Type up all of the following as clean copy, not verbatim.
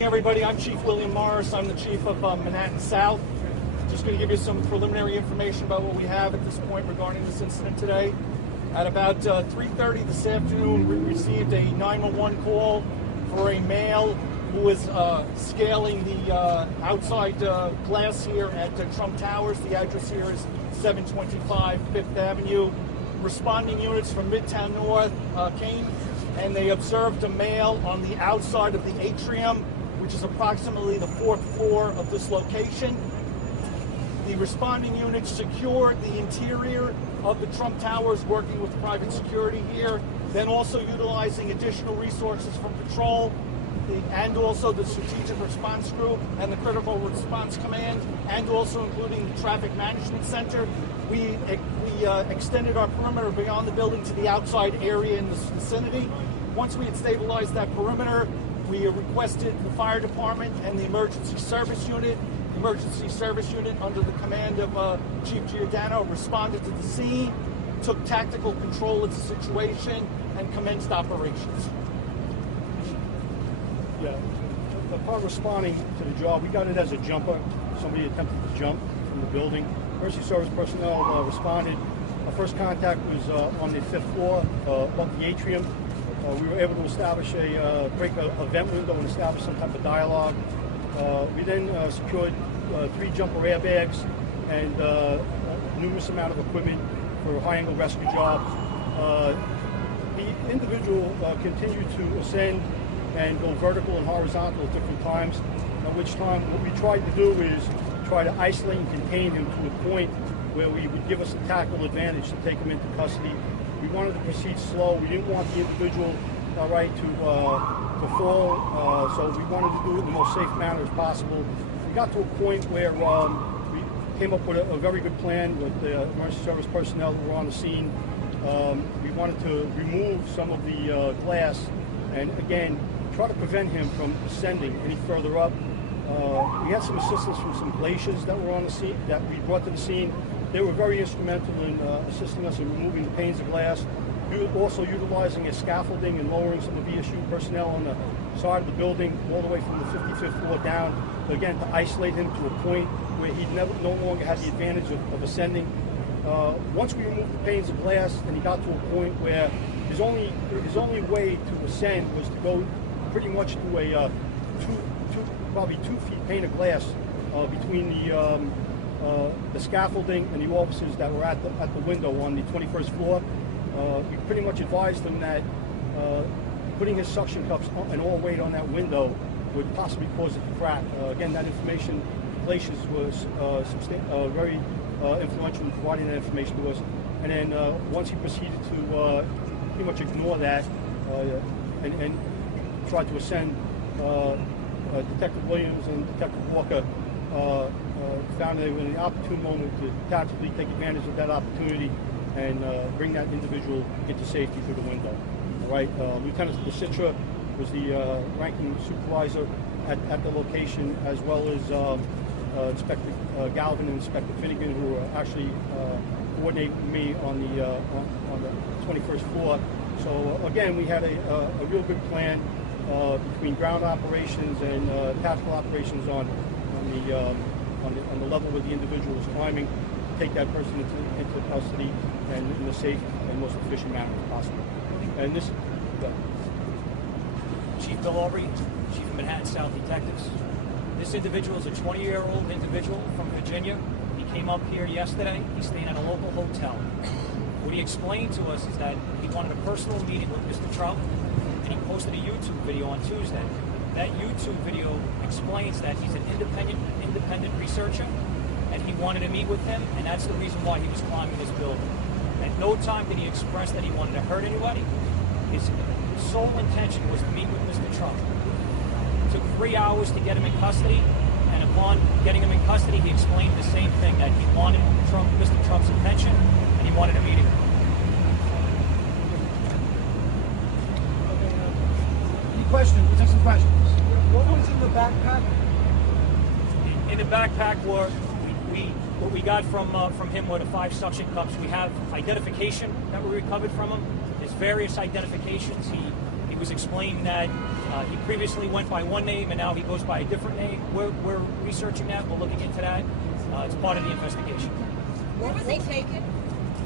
Hey everybody, I'm Chief William Morris. I'm the chief of Manhattan South. Just going to give you some preliminary information about what we have at this point regarding this incident today. At about 3:30 this afternoon, we received a 911 call for a male who was scaling the outside glass here at Trump Towers. The address here is 725 Fifth Avenue. Responding units from Midtown North came and they observed a male on the outside of the atrium, which is approximately the fourth floor of this location. The responding units secured the interior of the Trump Towers, working with private security here, then also utilizing additional resources from patrol and also the Strategic Response Group and the Critical Response Command, and also including the Traffic Management Center. We extended our perimeter beyond the building to the outside area in this vicinity. Once we had stabilized that perimeter, we requested the fire department and the emergency service unit. The emergency service unit, under the command of Chief Giordano, responded to the scene, took tactical control of the situation, and commenced operations. Yeah, upon responding to the job, we got it as a jumper. Somebody attempted to jump from the building. Emergency service personnel responded. Our first contact was on the fifth floor above the atrium. We were able to establish break a vent window and establish some type of dialogue. We then secured 3 jumper airbags and a numerous amount of equipment for a high-angle rescue job. The individual continued to ascend and go vertical and horizontal at different times, at which time what we tried to do is try to isolate and contain him to a point where we would give us a tactical advantage to take him into custody. We wanted to proceed slow. We didn't want the individual to fall, so we wanted to do it in the most safe manner as possible. We got to a point where we came up with a very good plan with the emergency service personnel that were on the scene. We wanted to remove some of the glass and, again, try to prevent him from ascending any further up. We had some assistance from some glaciers that were on the scene, that we brought to the scene. They were very instrumental in assisting us in removing the panes of glass. We were also utilizing a scaffolding and lowering some of the VSU personnel on the side of the building, all the way from the 55th floor down, again, to isolate him to a point where he no longer had the advantage of ascending. Once we removed the panes of glass, and he got to a point where his only way to ascend was to go pretty much to a probably 2 feet pane of glass between the scaffolding and the officers that were at the window on the 21st floor. We pretty much advised him that putting his suction cups and all weight on that window would possibly cause it to crack. Again, that information, glaciers was very influential in providing that information to us. And then once he proceeded to pretty much ignore that and tried to ascend, Detective Williams and Detective Walker found they were in an opportune moment to tactically take advantage of that opportunity and bring that individual into safety through the window. All right, Lieutenant DeCitra was the ranking supervisor at the location, as well as Inspector Galvin and Inspector Finnegan, who were actually coordinating with me on the 21st floor. So again, we had a real good plan between ground operations and tactical operations on the level where the individual was climbing, to take that person into custody and in the safe and most efficient manner as possible. And this, Chief Bill Aubrey, Chief of Manhattan South Detectives. This individual is a 20-year-old individual from Virginia. He came up here yesterday. He's staying at a local hotel. What he explained to us is that he wanted a personal meeting with Mr. Trump, and he posted a YouTube video on Tuesday. That YouTube video explains that he's an independent researcher, and he wanted to meet with him, and that's the reason why he was climbing this building. At no time did he express that he wanted to hurt anybody. His sole intention was to meet with Mr. Trump. It took 3 hours to get him in custody, and upon getting him in custody, he explained the same thing, that he wanted Mr. Trump's attention, and he wanted a meeting. Any questions? We'll take some questions. What was in the backpack? In the backpack were what we got from him were the 5 suction cups. We have identification that we recovered from him. There's various identifications. He was explaining that he previously went by one name and now he goes by a different name. We're researching that. We're looking into that. It's part of the investigation. Where was he taken?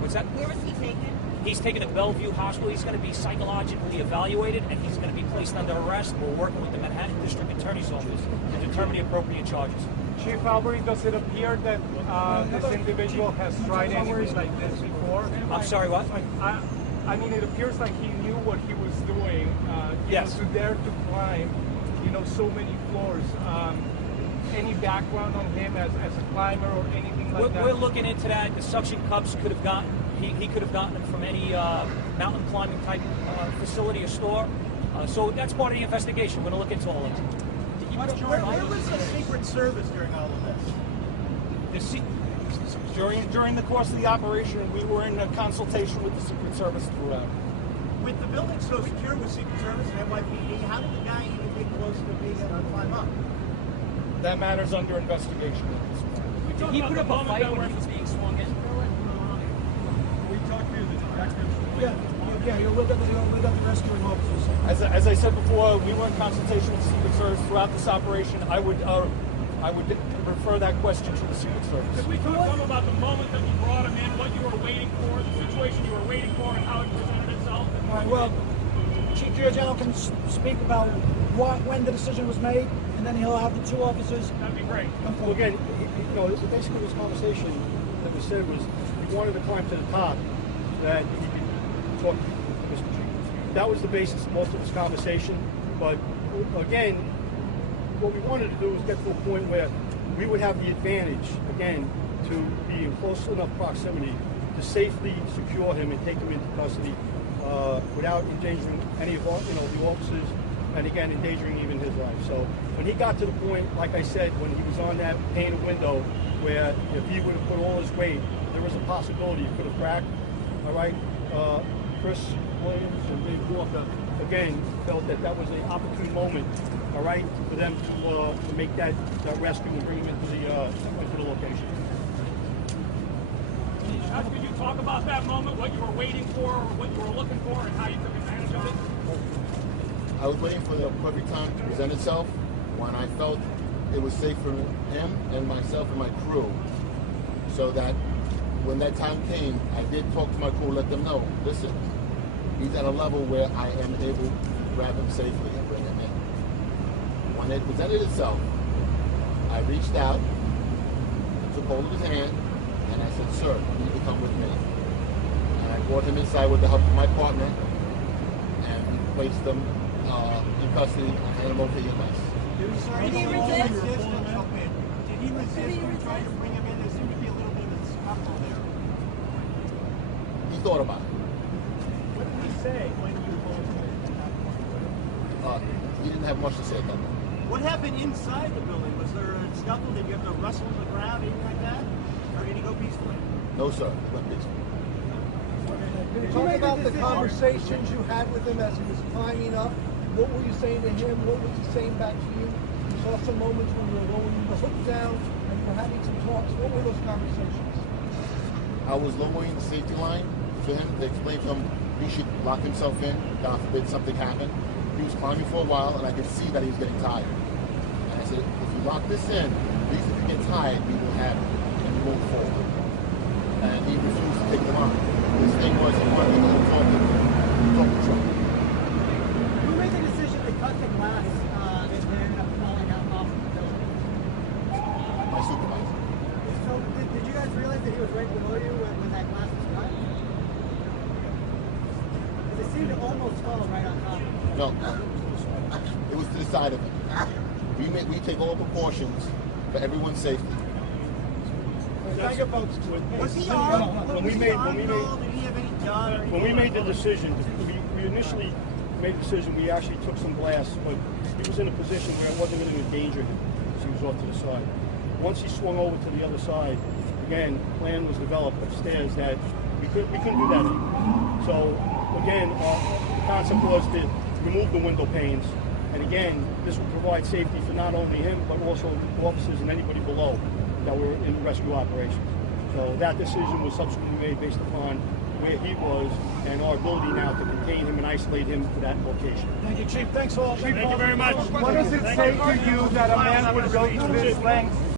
What's that? Where was he taken? He's taken to Bellevue Hospital. He's going to be psychologically evaluated, and he's going to be placed under arrest. We're working with the Manhattan District Attorney's Office to determine the appropriate charges. Chief Albury, does it appear that this individual has tried anything like this before? I'm sorry, what? I mean, it appears like he knew what he was doing. Yes. To dare to climb, so many floors. Any background on him as a climber or anything like that? We're looking into that. The suction cups could have gotten, he could have gotten them from any mountain climbing type facility or store. So that's part of the investigation. We're going to look into all of it. Where was the Secret Service during all of this? During the course of the operation, we were in a consultation with the Secret Service throughout. With the building so secure with Secret Service and NYPD, how did the guy even get close to being able to climb up? That matter's under investigation at this point. Did he put up a fight when he was being swung in? We talked to the detectives. Yeah, you're with the rescuing officers. As I said before, we were in consultation with the Secret Service throughout this operation. I would refer that question to the Secret Service. Could we talk some about the moment that you brought him in, what you were waiting for, the situation you were waiting for, and how it presented itself? All right, well, Chief Giorgiano can speak about when the decision was made, and then he'll have the two officers. That'd be great. Well, again, basically this conversation that was said was he wanted to climb to the top so that he could talk to Mr. Chief. That was the basis of most of this conversation. But again, what we wanted to do was get to a point where we would have the advantage, again, to be in close enough proximity to safely secure him and take him into custody without endangering any of the officers, and again, endangering even his life. So when he got to the point, like I said, when he was on that pane of window, where if he would have put all his weight, there was a possibility he could have cracked. All right, Chris Williams and Dave Walker, again, felt that that was an opportune moment, all right, for them to make that rescue and bring him into the location. Could you talk about that moment, what you were waiting for, what you were looking for, and how you took advantage of it? I was waiting for the perfect time to present itself when I felt it was safe for him and myself and my crew, so that when that time came, I did talk to my crew, let them know, listen, he's at a level where I am able to grab him safely and bring him in. When it presented itself, I reached out, took hold of his hand, and I said, sir, you need to come with me. And I brought him inside with the help of my partner, and we placed him in custody and handed him over to EMS. Did he resist? Did he resist when trying to bring him in? There seemed to be a little bit of a scuffle there. He thought about it. What did he say when you told him? He didn't have much to say about that. What happened inside the building? Was there a scuffle? Did you have to wrestle on the ground, anything like that? Or did he go peacefully? No, sir. He went peaceful. Can you talk about the conversations you had with him as he was climbing up? What were you saying to him? What was he saying back to you? You saw some moments when you were lowering the hook down and you were having some talks. What were those conversations? I was lowering the safety line to him to explain to him he should lock himself in. God forbid something happened. He was climbing for a while, and I could see that he was getting tired. And I said, if you lock this in, at least if you get tired, we will have it, and we move forward. And he refused to take the line. His thing was he wanted to talk to Trump. Who made the decision to cut the glass and then end up falling out off the building? My supervisor. So did you guys realize that he was right below you when that glass was cut? Because it seemed to almost fall right on top of you. No, it was to the side of him. We take all precautions for everyone's safety. Was he armed? When we made Did he have any gun or anything? When we made the decision, we initially made the decision, we actually took some glass, but he was in a position where it wasn't going to endanger him, so he was off to the side. Once he swung over to the other side, again, plan was developed upstairs that we couldn't do that anymore. So, again, the concept was to remove the window panes, and again, this would provide safety for not only him, but also officers and anybody below that were in rescue operations. So that decision was subsequently made based upon where he was and our ability now to contain him and isolate him to that location. Thank you, Chief. Thanks all. Thank you very much. What does it say to you that a man would go to this length